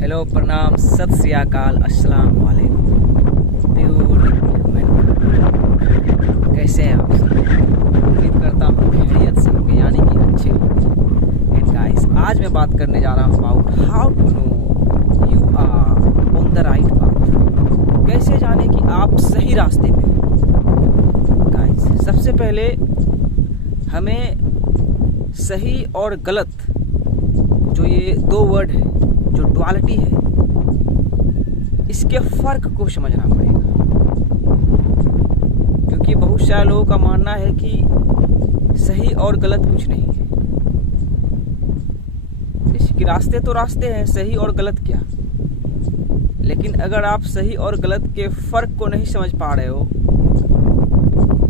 Hello, प्रणाम, सत श्री अकाल, अस्सलाम वालेकुम। कैसे हैं आप सब? उम्मीद करता हूँ खैरियत से होंगे, यानी कि अच्छे होंगे। एंड गाइस, आज मैं बात करने जा रहा हूँ about how to know you are on the right path. कैसे जाने कि आप सही रास्ते पे हो। गाइस, सबसे पहले हमें सही और गलत जो ये दो वर्ड है, जो डुअलिटी है, इसके फर्क को समझना पड़ेगा। क्योंकि बहुत सारे लोगों का मानना है कि सही और गलत कुछ नहीं है। जैसे कि रास्ते तो रास्ते हैं, सही और गलत क्या। लेकिन अगर आप सही और गलत के फर्क को नहीं समझ पा रहे हो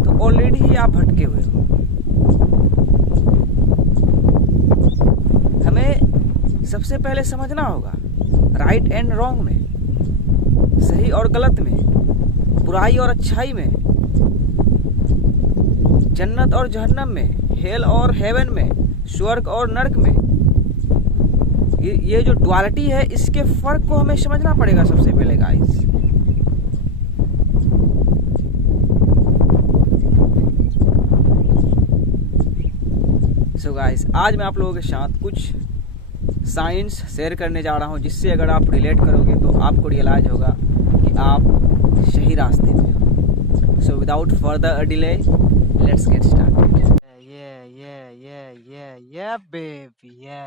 तो ऑलरेडी ही आप भटके हुए हो। हमें सबसे पहले समझना होगा राइट एंड रॉन्ग में, सही और गलत में, बुराई और अच्छाई में, जन्नत और जहन्नम में, हेल और हेवन में, स्वर्ग और नरक में। ये जो डुअलिटी है, इसके फर्क को हमें समझना पड़ेगा सबसे पहले गाइस। सो गाइस, आज मैं आप लोगों के साथ कुछ साइंस शेयर करने जा रहा हूं, जिससे अगर आप रिलेट करोगे तो आपको रियलाइज होगा कि आप सही रास्ते में हो। So without further delay, let's get started. Yeah baby, yeah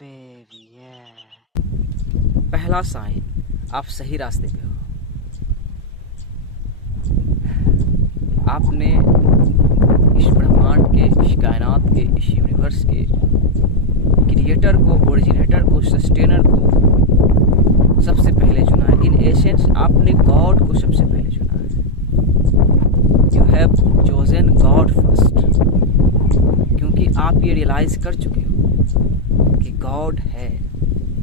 baby, yeah। पहला साइन, आप सही रास्ते पे हो। आपने इस ब्रह्मांड के, इस कायनात के, इस यूनिवर्स के क्रिएटर को, ओरिजिनेटर को, सस्टेनर को सबसे पहले चुना है। इन एसेंस आपने गॉड को सबसे पहले चुना है। You have chosen God first, क्योंकि आप ये रियलाइज कर चुके हो कि गॉड है,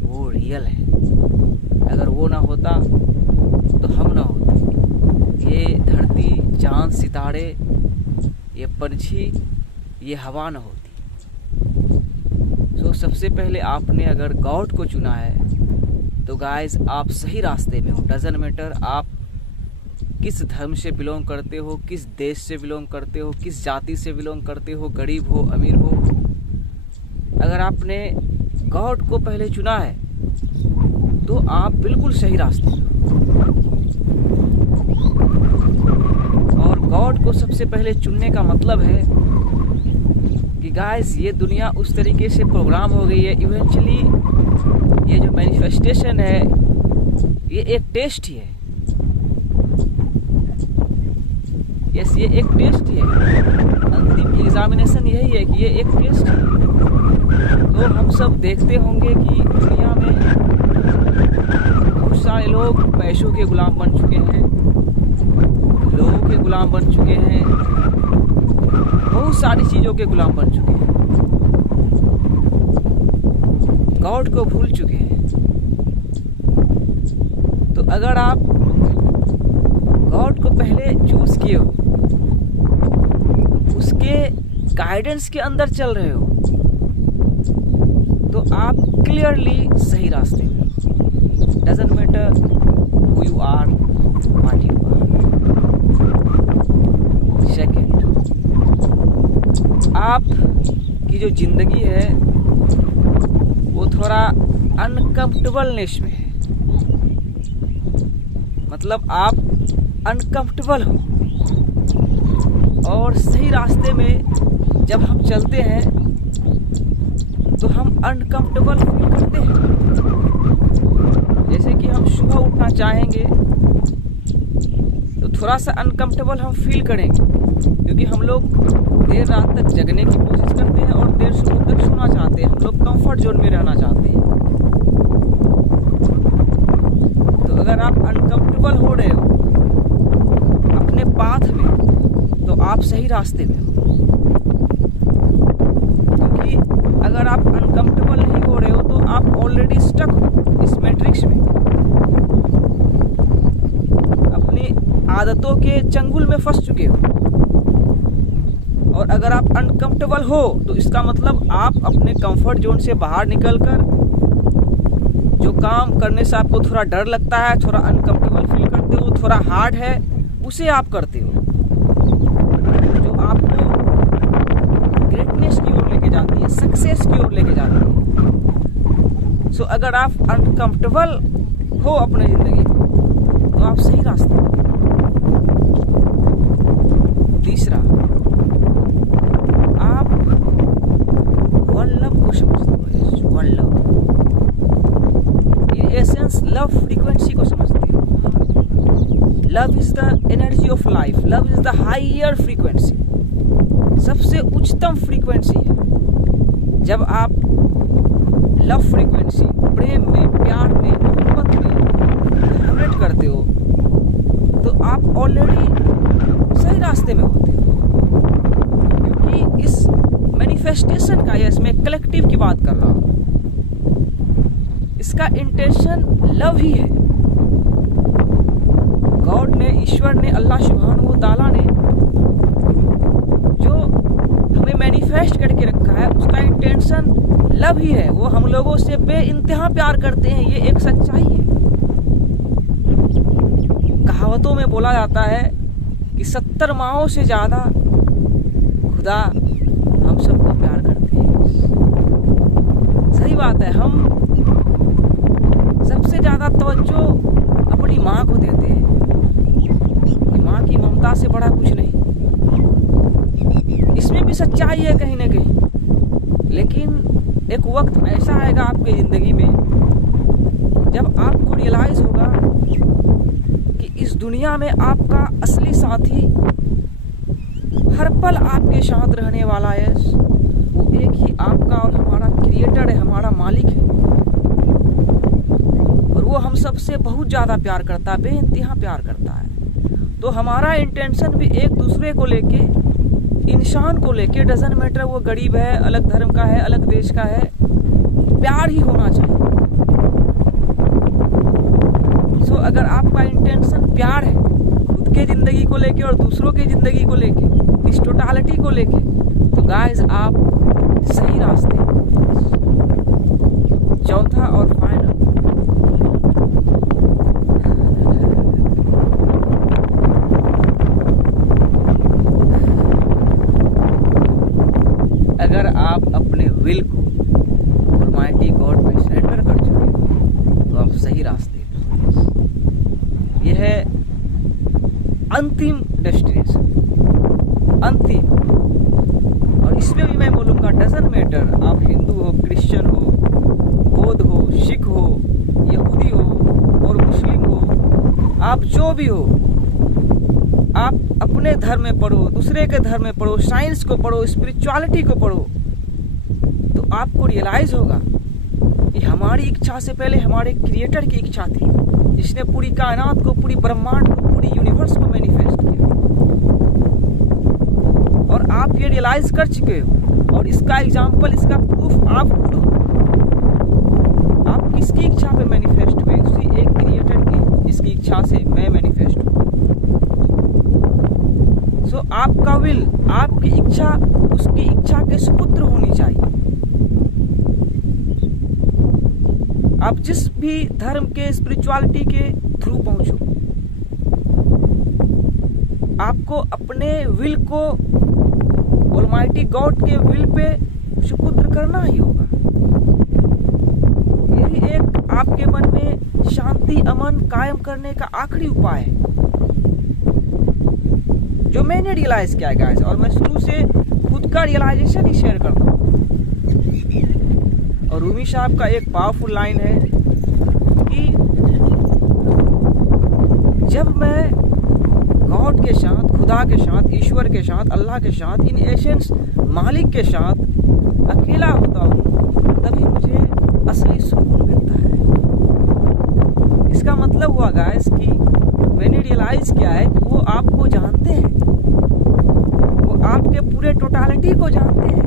वो रियल है। अगर वो ना होता तो हम ना होते। ये धरती, चांद, सितारे, ये पंछी, ये हवा न होती। तो सबसे पहले आपने अगर गॉड को चुना है तो गाइस आप सही रास्ते में हो। डजंट मैटर आप किस धर्म से बिलोंग करते हो, किस देश से बिलोंग करते हो, किस जाति से बिलोंग करते हो, गरीब हो, अमीर हो। अगर आपने गॉड को पहले चुना है तो आप बिल्कुल सही रास्ते में हो। और गॉड को सबसे पहले चुनने का मतलब है कि गाइस ये दुनिया उस तरीके से प्रोग्राम हो गई है। इवेंचुअली ये जो मैनिफेस्टेशन है, ये एक टेस्ट ही है। यस, ये एक टेस्ट ही है। अंतिम एग्जामिनेशन यही है कि ये एक टेस्ट है। तो हम सब देखते होंगे कि दुनिया में बहुत सारे लोग पैसों के गुलाम बन चुके हैं, लोगों के गुलाम बन चुके हैं, बहुत सारी चीजों के गुलाम बन चुके हैं, गॉड को भूल चुके हैं। तो अगर आप गॉड को पहले चूज किए हो, उसके गाइडेंस के अंदर चल रहे हो, तो आप क्लियरली सही रास्ते में। Doesn't matter who you are, what you are. Second, आप की जो जिंदगी है वो थोड़ा अनकंफर्टेबलनेस में है। मतलब आप अनकंफर्टेबल हो। और सही रास्ते में जब हम चलते हैं तो हम अनकंफर्टेबल फील करते हैं। जैसे कि हम सुबह उठना चाहेंगे तो थोड़ा सा अनकंफर्टेबल हम फील करेंगे, क्योंकि हम लोग देर रात तक जगने की कोशिश करते हैं और देर सुबह तक सोना चाहते हैं। हम लोग कंफर्ट जोन में रहना चाहते हैं। तो अगर आप अनकंफर्टेबल हो रहे हो अपने पाथ में, तो आप सही रास्ते में हो। क्योंकि अगर आप अनकंफर्टेबल नहीं हो रहे हो तो आप ऑलरेडी स्टक हो इस मैट्रिक्स में, अपनी आदतों के चंगुल में फंस चुके हो। और अगर आप अनकंफर्टेबल हो तो इसका मतलब आप अपने कंफर्ट जोन से बाहर निकलकर जो काम करने से आपको थोड़ा डर लगता है, थोड़ा अनकंफर्टेबल फील करते हो, थोड़ा हार्ड है, उसे आप करते हो, जो आपको ग्रेटनेस की ओर लेके जाती है, सक्सेस की ओर लेके जाती है। सो अगर आप अनकंफर्टेबल हो अपने जिंदगी में तो आप सही रास्ते में। तीसरा, आप वन लव को समझते हो। One love, in essence love frequency को समझते हो। Love is the energy of life, love is the higher frequency, सबसे उच्चतम फ्रीक्वेंसी है। जब आप लव फ्रीक्वेंसी, प्रेम में, प्यार में, मोहब्बत में वाइब्रेट करते हो तो आप ऑलरेडी सही रास्ते में होते हो, क्योंकि इस मैनिफेस्टेशन का, यस मैं कलेक्टिव की बात कर रहा हूँ, इसका इंटेंशन लव ही है। गॉड ने, ईश्वर ने, अल्लाह सुब्हानहू व तआला ने जो हमें मैनिफेस्ट करके रखा है उसका इंटेंशन लव ही है। वो हम लोगों से बेइंतहा प्यार करते हैं, ये एक सच्चाई है। कहावतों में बोला जाता है कि 70 माओं से ज्यादा खुदा हम सबको प्यार करते हैं। सही बात है, हम सबसे ज्यादा तवज्जो अपनी माँ को देते हैं। माँ की ममता से बड़ा कुछ नहीं, इसमें भी सच्चाई है कहीं ना कहीं। लेकिन एक वक्त ऐसा आएगा आपकी जिंदगी में जब आपको रियलाइज होगा कि इस दुनिया में आपका असली साथी हर पल आपके साथ रहने वाला है, वो एक ही आपका और हमारा क्रिएटर है, हमारा मालिक है। और वो हम सबसे बहुत ज़्यादा प्यार करता है, बेइंतहा प्यार करता है। तो हमारा इंटेंशन भी एक दूसरे को लेके, इंसान को लेके, डजंट मैटर वो गरीब है, अलग धर्म का है, अलग देश का है, प्यार ही होना चाहिए। सो अगर आपका इंटेंशन प्यार है, खुद के जिंदगी को लेके और दूसरों की जिंदगी को लेके, इस टोटालिटी को लेके, तो गाइस आप सही रास्ते। चौथा और फाइनल, अगर आप अपने विल को ऑलमाइटी गॉड में सरेंडर कर चुके हो तो आप सही रास्ते पे। यह है अंतिम डेस्टिनेशन, अंतिम। और इसमें भी मैं बोलूँगा डजंट मैटर आप हिंदू हो, क्रिश्चियन हो, बौद्ध हो, सिख हो, यहूदी हो और मुस्लिम हो, आप जो भी हो, आप अपने धर्म में पढ़ो, दूसरे के धर्म में पढ़ो, साइंस को पढ़ो, स्पिरिचुअलिटी को पढ़ो, तो आपको रियलाइज होगा कि हमारी इच्छा से पहले हमारे क्रिएटर की इच्छा थी, जिसने पूरी कायनात को, पूरी ब्रह्मांड को, पूरी यूनिवर्स को मैनिफेस्ट किया। और आप ये रियलाइज कर चुके हो, और इसका एग्जाम्पल, इसका प्रूफ आप खुद हो। आप किसकी इच्छा पे मैनिफेस्ट हुए? उसी एक क्रिएटर की, जिसकी इच्छा से मैं मैनिफेस्ट हूँ। सो आपका विल, आपकी इच्छा उसकी इच्छा के सुपुत्र होनी चाहिए। आप जिस भी धर्म के, स्पिरिचुअलिटी के थ्रू पहुंचो, आपको अपने विल को ऑलमाइटी गॉड के विल पे सुपुत्र करना ही होगा। यही एक आपके मन में शांति, अमन कायम करने का आखिरी उपाय है, जो मैंने रियलाइज किया है गाइस। और मैं शुरू से खुद का रियलाइजेशन ही शेयर करता हूँ। और रूमी साहब का एक पावरफुल लाइन है कि जब मैं गॉड के साथ, खुदा के साथ, ईश्वर के साथ, अल्लाह के साथ, इन एसेंस मालिक के साथ अकेला होता हूँ, तभी मुझे असली सुकून मिलता है। इसका मतलब हुआ गाइस कि मैंने रियलाइज किया है कि वो आपको जानते हैं, वो आपके पूरे टोटालिटी को जानते हैं,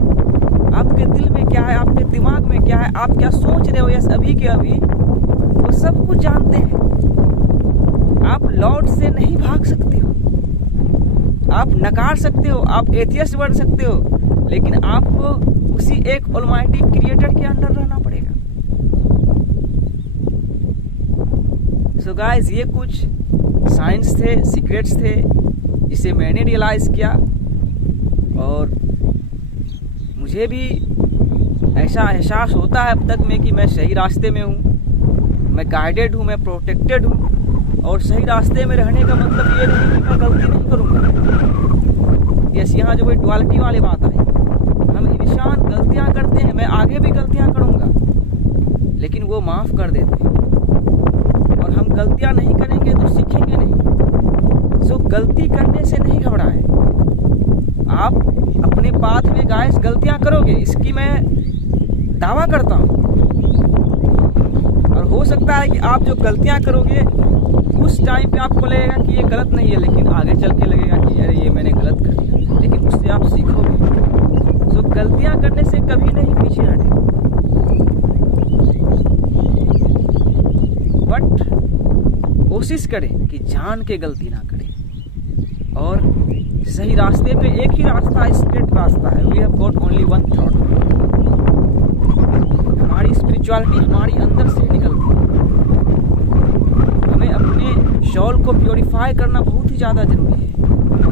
आपके दिल में क्या है, आपके दिमाग में क्या है, आप क्या सोच रहे हो, यस अभी के अभी, वो सब कुछ जानते हैं। आप लॉर्ड से नहीं भाग सकते हो, आप नकार सकते हो, आप एथियस्ट बन सकते हो, लेकिन आपको उसी एक ऑलमाइटी क्रिएटर के अंडर रहना पड़ेगा। सो गाइस, ये कुछ साइंस थे, सीक्रेट्स थे जिसे मैंने रियलाइज किया, और मुझे भी ऐसा एहसास होता है अब तक में कि मैं सही रास्ते में हूँ, मैं गाइडेड हूँ, मैं प्रोटेक्टेड हूँ। और सही रास्ते में रहने का मतलब ये नहीं कि मैं गलती नहीं करूँगा। यस, यहाँ जो कोई डुअलिटी वाली बात आई, हम इंसान गलतियाँ करते हैं, मैं आगे भी गलतियाँ करूँगा, लेकिन वो माफ़ कर देते हैं। और हम गलतियाँ नहीं करेंगे तो सीखेंगे नहीं। सो गलती करने से नहीं घबराएं। आप अपने पाथ में गाइस गलतियाँ करोगे, इसकी मैं दावा करता हूँ। और हो सकता है कि आप जो गलतियाँ करोगे उस टाइम पे आपको लगेगा कि ये गलत नहीं है, लेकिन आगे चल के लगेगा कि अरे ये मैंने गलत कर दिया, लेकिन उससे आप सीखोगे। सो गलतियाँ करने से कभी नहीं पीछे हटें, बट कोशिश करें कि जान के गलती ना करें। और सही रास्ते पे एक ही रास्ता, स्ट्रेट रास्ता है। We have got only one thought. हमारी स्पिरिचुअलिटी हमारी अंदर से निकलती है। हमें अपने सोल को प्योरीफाई करना बहुत ही ज़्यादा जरूरी है।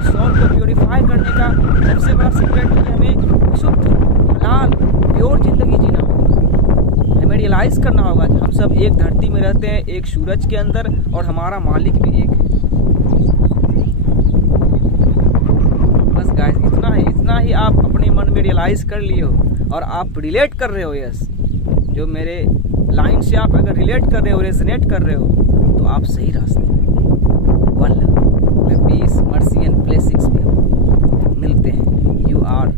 सोल को प्योरीफाई करने का सबसे बड़ा सीक्रेट है कि हमें शुद्ध, हलाल, प्योर जिंदगी जीना होगा। हमें रियलाइज़ करना होगा कि हम सब एक धरती में रहते हैं, एक सूरज के अंदर, और हमारा मालिक भी एक है। बस गाइस, इतना ही आप अपने मन में रियलाइज़ कर लिए हो और आप रिलेट कर रहे हो। यस, जो मेरे लाइन से आप अगर रिलेट कर रहे हो, रेजोनेट कर रहे हो, तो आप सही रास्ते में। One love, peace, mercy and blessings में मिलते हैं। You are